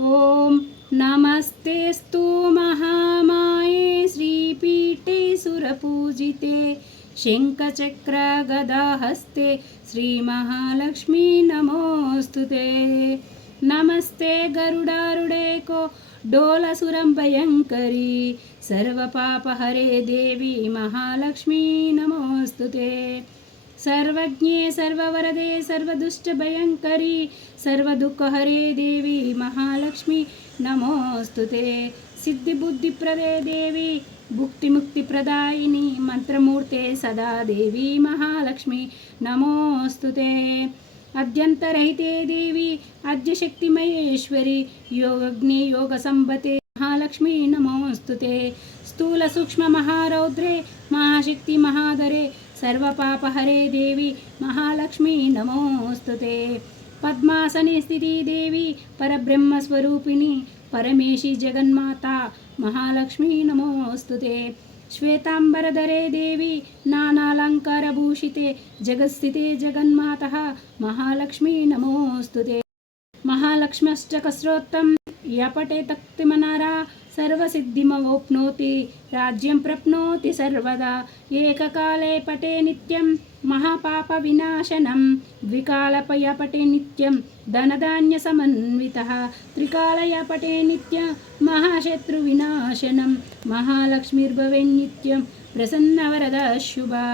ॐ नमस्तेऽस्तु महामाये श्रीपीठे सुरपूजिते शङ्खचक्रगदाहस्ते श्रीमहालक्ष्मी नमोऽस्तु ते नमस्ते गरुडारुडेको डोलसुरं भयङ्करी सर्वपापहरे देवी महालक्ष्मी नमोऽस्तु ते सर्वज्ञे सर्ववरदे सर्वदुष्टभयङ्करी सर्वदुःखहरे देवी महालक्ष्मी नमोऽस्तु ते सिद्धिबुद्धिप्रदे देवी भुक्तिमुक्तिप्रदायिनी मन्त्रमूर्ते सदा देवी महालक्ष्मी नमोऽस्तु ते अद्यन्तरहिते देवी अद्यशक्तिमयेश्वरि योगग्नि योगसम्बते महालक्ष्मी नमोऽस्तु ते स्थूलसूक्ष्ममहारौद्रे महाशक्ति महाधरे सर्वपापहरे देवी महालक्ष्मी नमोऽस्तु ते पद्मासने स्थिति देवी परब्रह्मस्वरूपिणी परमेशी जगन्माता महालक्ष्मी नमोऽस्तु ते श्वेताम्बरधरे देवी नानालङ्कारभूषिते जगत्स्थिते जगन्मातः महालक्ष्मी नमोऽस्तु ते యపటే తక్తిమనరా సర్వసిద్ధిమవోప్నోతి రాజ్యం ప్రప్నోతి సర్వదా ఏకకాలే పటే నిత్యం మహాపాప వినాశనం ద్వికాలపయ పటే నిత్యం ధనధాన్య సమన్విత త్రికాలయ పటే నిత్యం మహాశత్రు వినాశనం మహాలక్ష్మీర్భవే నిత్యం ప్రసన్నవరద శుభా